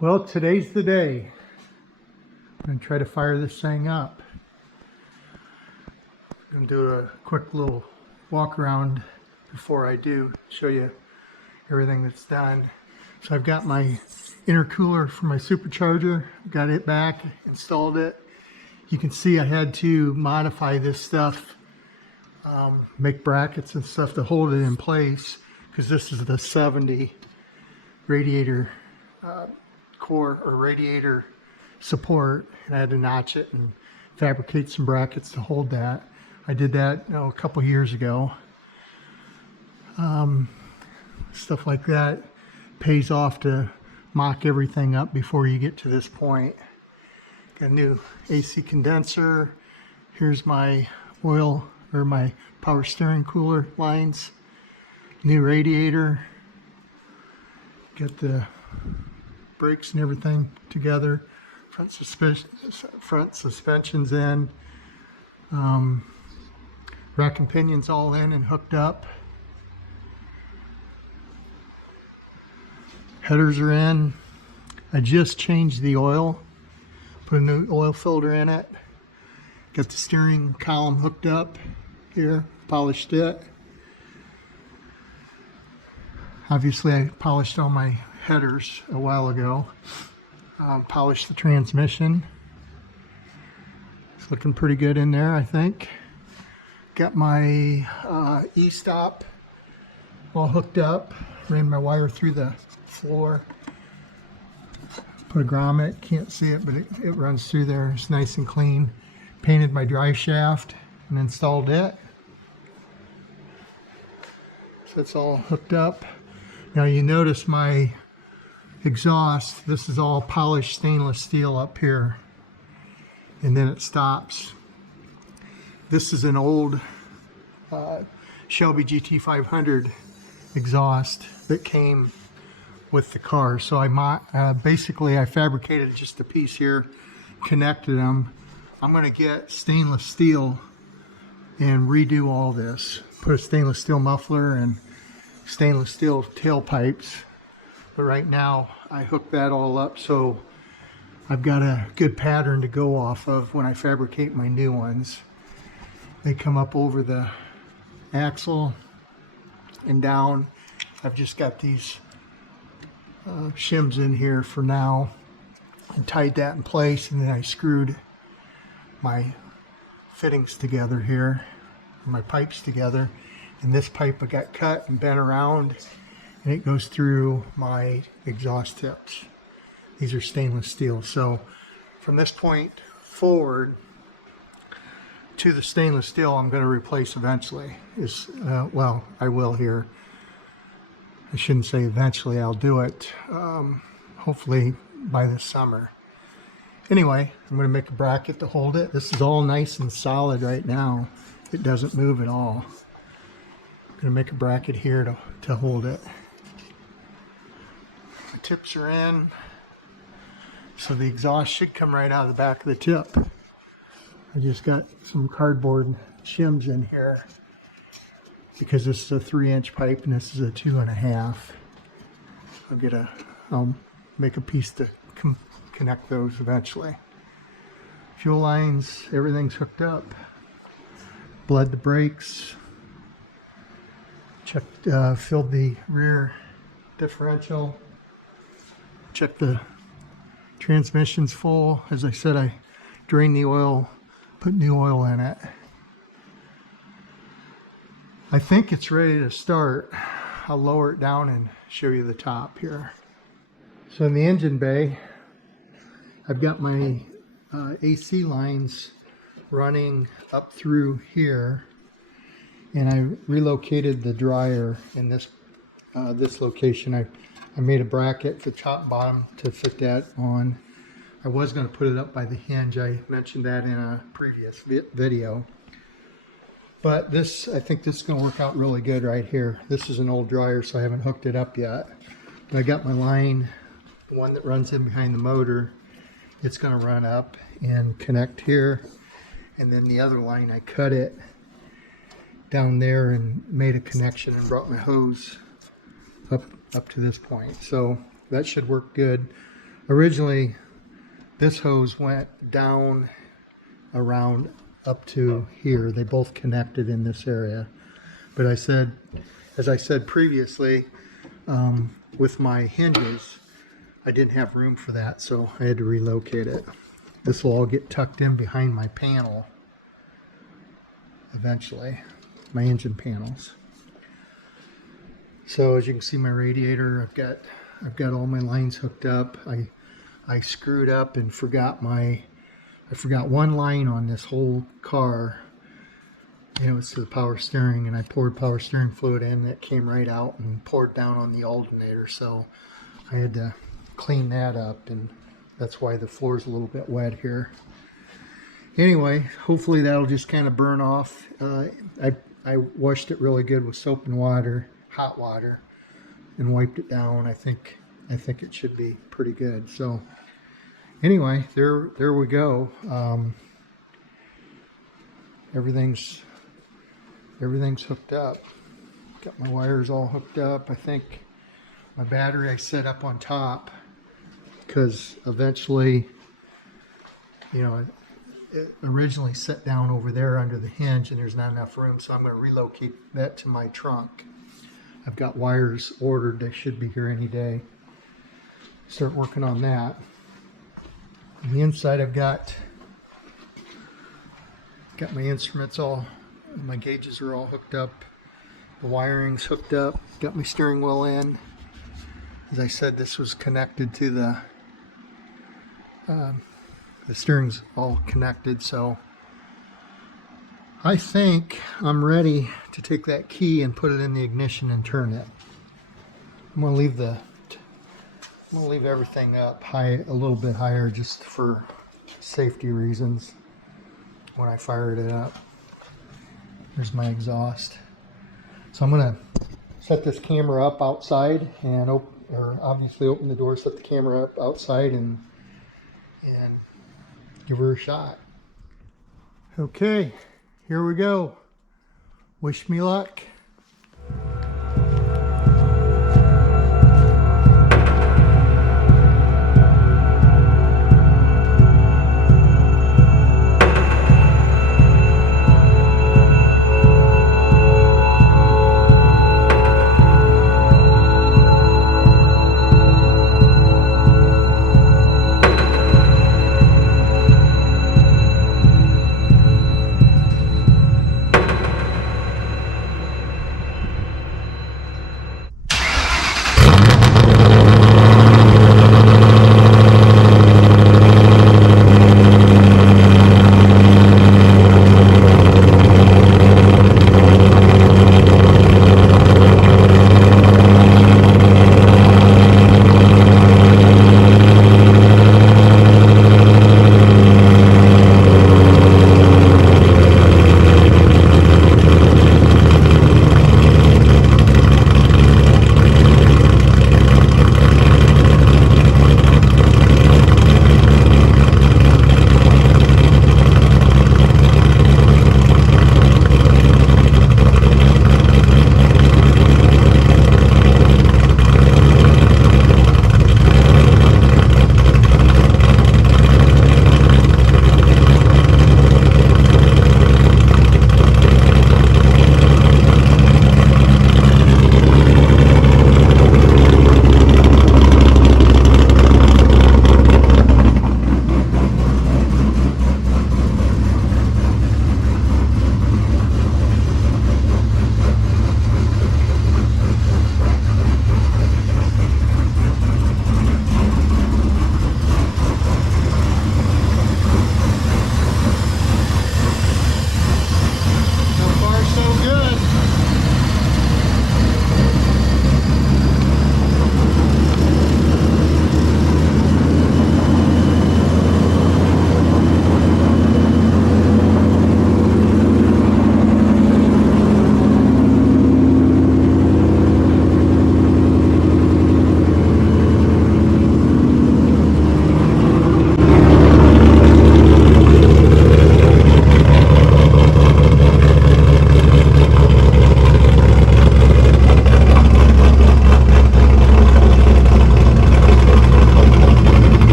Well, today's the day. I'm going to try to fire this thing up. I'm going to do a quick little walk around before I do show you everything that's done. So I've got my intercooler for my supercharger, got it back, installed it. You can see I had to modify this stuff, make brackets and stuff to hold it in place, because this is the 70 radiator core or radiator support, and I had to notch it and fabricate some brackets to hold that. I did that a couple years ago. Stuff like that pays off to mock everything up before you get to this point. Got a new AC condenser. Here's my oil or my power steering cooler lines. New radiator. Got the brakes and everything together. Front suspension's in. Rack and pinions all in and hooked up. Headers are in. I just changed the oil. Put a new oil filter in it. Got the steering column hooked up here. Polished it. Obviously I polished all my headers a while ago. Polished the transmission. It's looking pretty good in there, I think. Got my e-stop all hooked up. Ran my wire through the floor. Put a grommet, can't see it, but it runs through there. It's nice and clean. Painted my drive shaft and installed it. So it's all hooked up. Now you notice my exhaust, this is all polished stainless steel up here, and then it stops. This is an old Shelby GT500 exhaust that came with the car. So I basically fabricated just a piece here, connected them. I'm going to get stainless steel and redo all this. Put a stainless steel muffler and stainless steel tailpipes. But right now I hooked that all up, so I've got a good pattern to go off of when I fabricate my new ones. They come up over the axle and down. I've just got these shims in here for now and tied that in place, and then I screwed my fittings together here, my pipes together, and this pipe I got cut and bent around, and it goes through my exhaust tips. These are stainless steel, so from this point forward to the stainless steel I'm going to replace eventually. Well, I will here. I shouldn't say eventually, I'll do it hopefully by this summer. Anyway, I'm going to make a bracket to hold it. This is all nice and solid right now. It doesn't move at all. I'm going to make a bracket here to hold it. The tips are in, so the exhaust should come right out of the back of the tip. I just got some cardboard shims in here because this is a 3-inch pipe and this is a 2.5. I'll make a piece to connect those eventually. Fuel lines, everything's hooked up. Bled the brakes. Checked, filled the rear differential. Checked the transmission's full. As I said, I drained the oil, put new oil in it. I think it's ready to start. I'll lower it down and show you the top here. So in the engine bay, I've got my AC lines running up through here, and I relocated the dryer in this location. I made a bracket for top and bottom to fit that on. I was going to put it up by the hinge. I mentioned that in a previous video. But this, I think this is going to work out really good right here. This is an old dryer, so I haven't hooked it up yet. But I got my line, the one that runs in behind the motor. It's going to run up and connect here. And then the other line, I cut it down there and made a connection and brought my hose up to this point. So that should work good. Originally, this hose went down around up to here. They both connected in this area. But I said, as I said previously, with my hinges, I didn't have room for that, so I had to relocate it. This will all get tucked in behind my panel eventually, my engine panels. So as you can see, my radiator, I've got all my lines hooked up. I screwed up and forgot one line on this whole car. You know, it's to the power steering, and I poured power steering fluid in that came right out and poured down on the alternator. So I had to clean that up, and that's why the floor is a little bit wet here. Anyway, hopefully that'll just kind of burn off. I washed it really good with soap and water, hot water, and wiped it down. I think it should be pretty good. So anyway, there we go. Everything's hooked up. Got my wires all hooked up. I think my battery I set up on top because eventually, you know, it originally set down over there under the hinge and there's not enough room, so I'm going to relocate that to my trunk. I've got wires ordered. They should be here any day. Start working on that. On the inside, I've got my instruments all, my gauges are all hooked up. The wiring's hooked up. Got my steering wheel in. As I said, this was connected to the steering's all connected, so I think I'm ready to take that key and put it in the ignition and turn it. I'm gonna leave everything up high, a little bit higher, just for safety reasons when I fired it up. There's my exhaust. So I'm gonna set this camera up outside and obviously open the door, set the camera up outside and give her a shot. Okay, here we go. Wish me luck.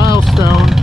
milestone.